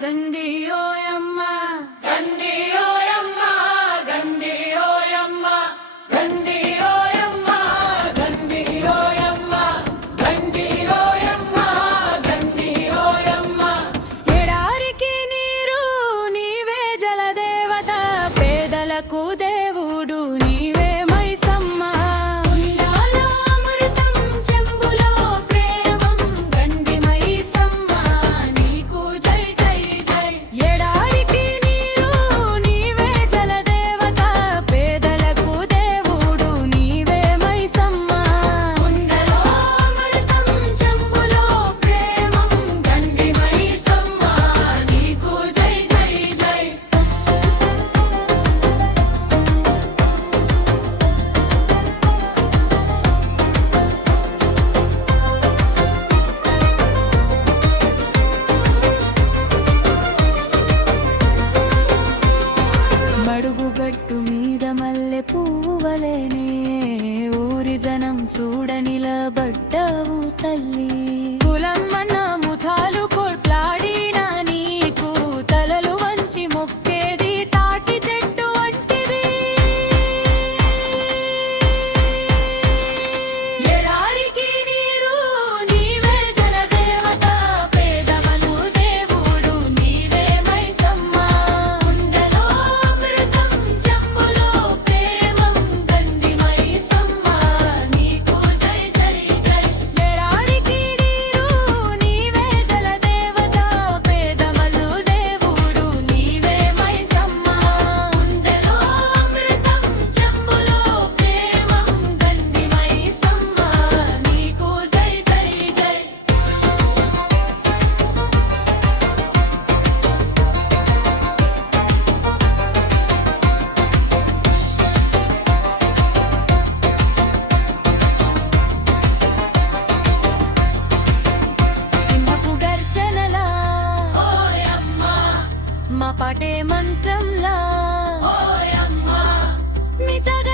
గండి ఓయమ్మ గండి ఓయమ్మ గండి ఓయమ్మ గండి ఓయమ్మ గండి ఓయమ్మ గండి ఓయమ్మ గండి ఓయమ్మ ఎడారికి నీరు నీవే జలదేవత పేదలకు దేవుడు నీవే మైసమ్మ కుండాలో అమృతం చెంబులో ప్రేమం గండి మైసమ్మ నీకు జై జై జై ఎడారికి నీరు నీవే జలదేవత పేదలకు దేవుడు నీవే మైసమ్మ కుండలో అమృతం చెంబులో ప్రేమం గండి మైసమ్మ నీకు జై జై జై మడుగుగట్టు మీద మల్లె పువ్వువలేనే ఊరి జనం చూడ నిలబడ్డావు తల్లి కులమ్మన్న ముఠాలు కొట్లాడినా నీకు తలలు వంచి మొక్కేది తాటి చెట్టు వంటిది ఎడారికి నీరు నీవే జలదేవత పేదవను దేవుడు నీవే మైసమ్మ కుండలో అమృతం చెంబులో ప్రేమం గండి మైసమ్మ నీకు జై జై జై ఎడారికి నీరు నీవే జలదేవత పేదవను దేవుడు నీవే మైసమ్మ కుండలో అమృతం చెంబులో ప్రేమం గండి మైసమ్మ నీకు జై జై జై సింహపు గర్జనలా ఓయమ్మ మా పాటే మంత్రంలా ఓయమ్మ మీ జగ